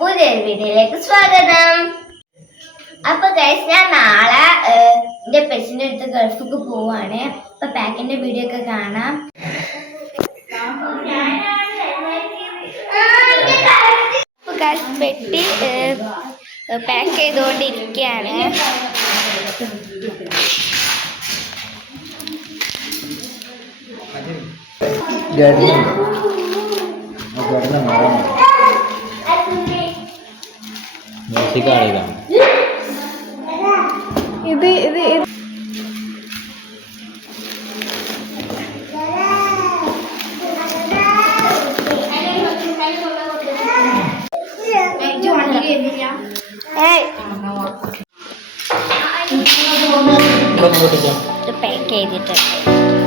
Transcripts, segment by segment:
പുതിയൊരു വീഡിയോയിലേക്ക് സ്വാഗതം. അപ്പൊ ഗൈസ് ഞാൻ നാളെ എന്റെ പെസിന്റെ അടുത്ത് ഗൾഫിക്ക് പോവാണ്. അപ്പൊ പാക്കിന്റെ വീഡിയോ ഒക്കെ കാണാം. പെട്ടി പാക്ക് ചെയ്തുകൊണ്ടിരിക്കുകയാണ്. മ്യൂസിക് ആളുകളാണ് ഇത് ഇത് ഇത്. പാക്ക് ചെയ്തിട്ടുണ്ട്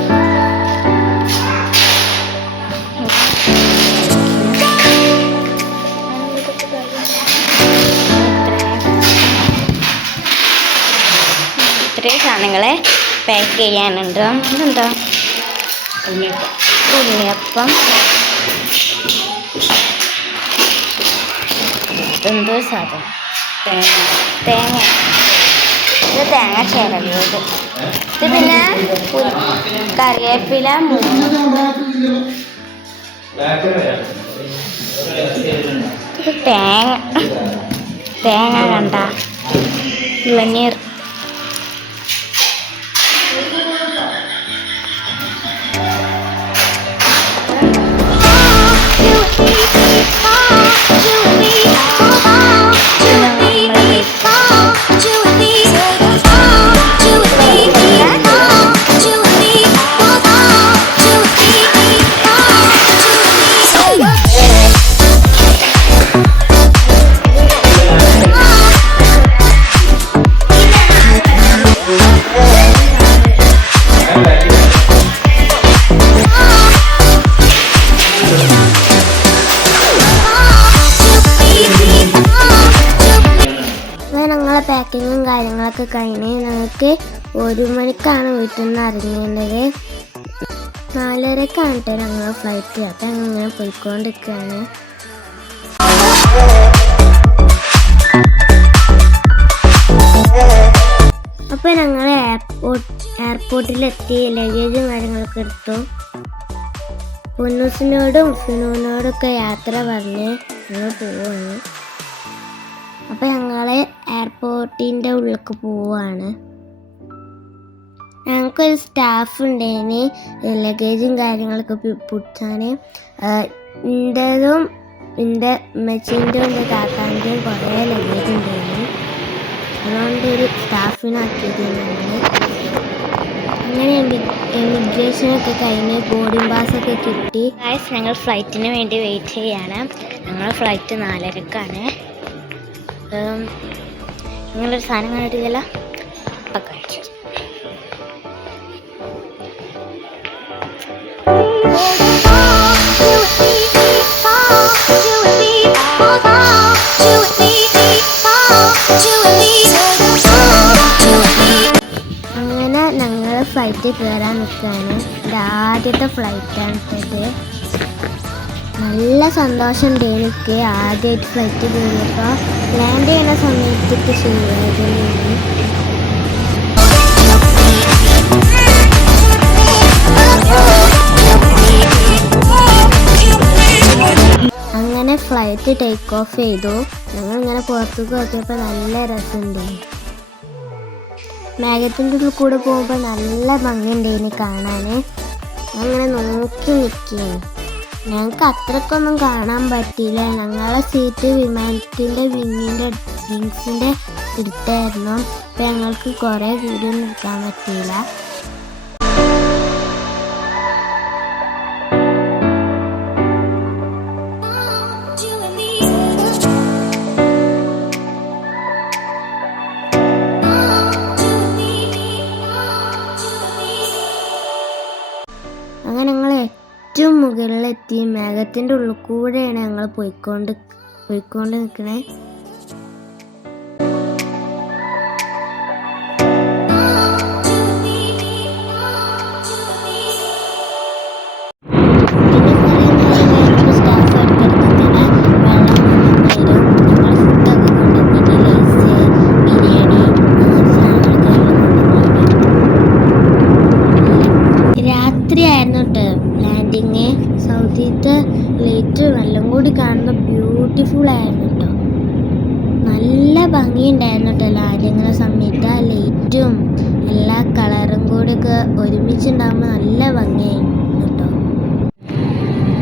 സാധനങ്ങളെ പാക്ക് ചെയ്യാനുണ്ട്. ഇതെന്താ? ഉണ്ണിയപ്പം. എന്തോ സാധനം? തേങ്ങ. തേങ്ങ ഇത് തേങ്ങ ചിരവിയത് ഇത് പിന്നെ കറിവേപ്പില തേങ്ങ. തേങ്ങ കണ്ട. ഇളനീർ കാര്യങ്ങളൊക്കെ കഴിഞ്ഞ് ഞങ്ങൾക്ക് ഒരു മണിക്കാണ് വീട്ടിൽ നിന്ന് ഇറങ്ങേണ്ടത് നാലരക്കാണ് ഞങ്ങൾ ഫ്ലൈറ്റ് അപ്പം ഞങ്ങൾ ഇങ്ങനെ പോയിക്കൊണ്ടിരിക്കുകയാണ് അപ്പോൾ ഞങ്ങൾ എയർപോർട്ട് എയർപോർട്ടിലെത്തി ലഗേജും കാര്യങ്ങളൊക്കെ എടുത്തു. പൊന്നൂസിനോടും ഫിനോനോടൊക്കെ യാത്ര പറഞ്ഞ് ഞങ്ങൾ പോവാണ്. അപ്പോൾ ഞങ്ങൾ എയർപോർട്ടിന്റെ ഉള്ളിലേക്ക് പോവുകയാണ് ഞങ്ങൾക്കൊരു സ്റ്റാഫ് ഉണ്ടായിന് ലഗേജും കാര്യങ്ങളൊക്കെ പുടിച്ചാൻ എന്റെതും എന്റെ ഉമ്മച്ചീന്റെയും എന്റെ താത്താന്റെയും കുറേ ലഗേജ് ഉണ്ടായിരുന്നു അതുകൊണ്ട് ഒരു സ്റ്റാഫിനാക്കിയത് ഞങ്ങൾ അങ്ങനെ എമിഗ്രേഷനൊക്കെ കഴിഞ്ഞ് ബോർഡിംഗ് പാസ്സൊക്കെ കിട്ടി. ഞങ്ങൾ ഫ്ലൈറ്റിന് വേണ്ടി വെയിറ്റ് ചെയ്യാണ്. ഞങ്ങൾ ഫ്ലൈറ്റ് നാലരക്കാണ്. നിങ്ങളൊരു സാധനം കണ്ടിട്ടില്ല അപ്പം അങ്ങനെ ഞങ്ങൾ ഫ്ലൈറ്റ് കയറാൻ നിൽക്കുകയാണ് ഇത് ആദ്യത്തെ ഫ്ലൈറ്റാണ് ഇത്. നല്ല സന്തോഷമുണ്ട് എനിക്ക് ആദ്യമായിട്ട് ഫ്ലൈറ്റ് കയറിയപ്പോൾ ലാൻഡ് ചെയ്യുന്ന സമയത്തേക്ക് ശരിയായിരുന്നു അങ്ങനെ ഫ്ലൈറ്റ് ടേക്ക് ഓഫ് ചെയ്തു. ഞങ്ങൾ ഇങ്ങനെ പുറത്തേക്ക് നോക്കിയപ്പോൾ നല്ല രസമുണ്ട്. മേഘത്തിന്റെ ഉള്ളിൽ കൂടെ പോകുമ്പോൾ നല്ല ഭംഗിയുണ്ടായിന് കാണാൻ അങ്ങനെ നോക്കി നിൽക്കുകയാണ്. ഞങ്ങൾക്ക് അത്രക്കൊന്നും കാണാൻ പറ്റിയില്ല. ഞങ്ങളെ സീറ്റ് വിമാനത്തിന്റെ വിങ്ങിന്റെ വിങ്സിന്റെ എടുത്തായിരുന്നു അപ്പം ഞങ്ങൾക്ക് കുറേ വീഡിയോ നിൽക്കാൻ പറ്റിയില്ല. അങ്ങനെ ഏറ്റവും മുകളിലെത്തി മേഘത്തിന്റെ ഉള്ളിൽ കൂടെയാണ് ഞങ്ങൾ പോയിക്കൊണ്ട് പോയിക്കൊണ്ട് നിൽക്കണേ. ഭംഗിയുണ്ടായിരുന്നു കേട്ടോ ലാൻഡിങ്ങിന സമയത്ത് ആ ലൈറ്റും എല്ലാ കളറും കൂടെ ഒക്കെ ഒരുമിച്ചുണ്ടാകുമ്പോൾ നല്ല ഭംഗിയായിരുന്നു കേട്ടോ.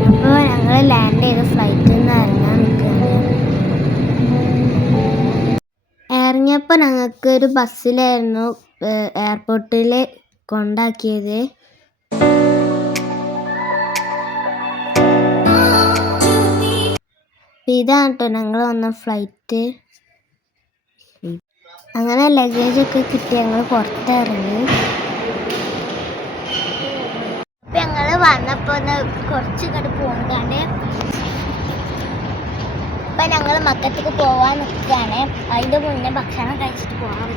അപ്പോൾ ഞങ്ങൾ ലാൻഡ് ചെയ്ത ഫ്ലൈറ്റിൽ നിന്ന് ഇറങ്ങാൻ നിൽക്കുകയാണ്. ഇറങ്ങിയപ്പോൾ ഞങ്ങൾക്ക് ഒരു ബസ്സിലായിരുന്നു എയർപോർട്ടിൽ കൊണ്ടാക്കിയത്. ഇതാണ് കേട്ടോ ഞങ്ങൾ വന്ന ഫ്ലൈറ്റ് അങ്ങനെ ലഗേജ് ഒക്കെ കിട്ടി. ഞങ്ങൾ പുറത്തിറങ്ങി. ഞങ്ങൾ ഞങ്ങൾ വന്നപ്പോ ഒന്ന് കുറച്ച് ഇങ്ങോട്ട് പോകുന്നതാണ് ഇപ്പൊ ഞങ്ങൾ മക്കത്തേക്ക് പോവാൻ നിൽക്കുകയാണ് അതിന്റെ മുന്നേ ഭക്ഷണം കഴിച്ചിട്ട് പോകാൻ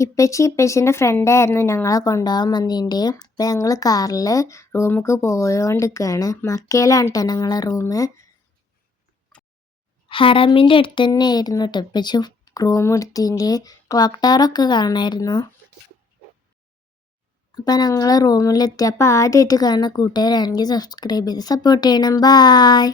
ഇപ്പച്ചി ഇപ്പച്ചിന്റെ ഫ്രണ്ടായിരുന്നു ഞങ്ങളെ കൊണ്ടുപോകാൻ വന്നതിന്റെ അപ്പം ഞങ്ങൾ കാറിൽ റൂമിലേക്ക് പോയോണ്ടിരിക്കുകയാണ് മക്കയിലാണ് കേട്ടോ ഞങ്ങളെ റൂം ഹറമിന്റെ അടുത്ത് തന്നെ ആയിരുന്നു കേട്ടോ ഇപ്പച്ചി റൂം എടുത്തിന്റെ ക്ലോക്ക് ടവറൊക്കെ കാണായിരുന്നു അപ്പം ഞങ്ങൾ റൂമിലെത്തി. അപ്പോൾ ആദ്യമായിട്ട് കാണുന്ന കൂട്ടുകാരാണെങ്കിൽ സബ്സ്ക്രൈബ് ചെയ്ത് സപ്പോർട്ട് ചെയ്യണം. ബായ്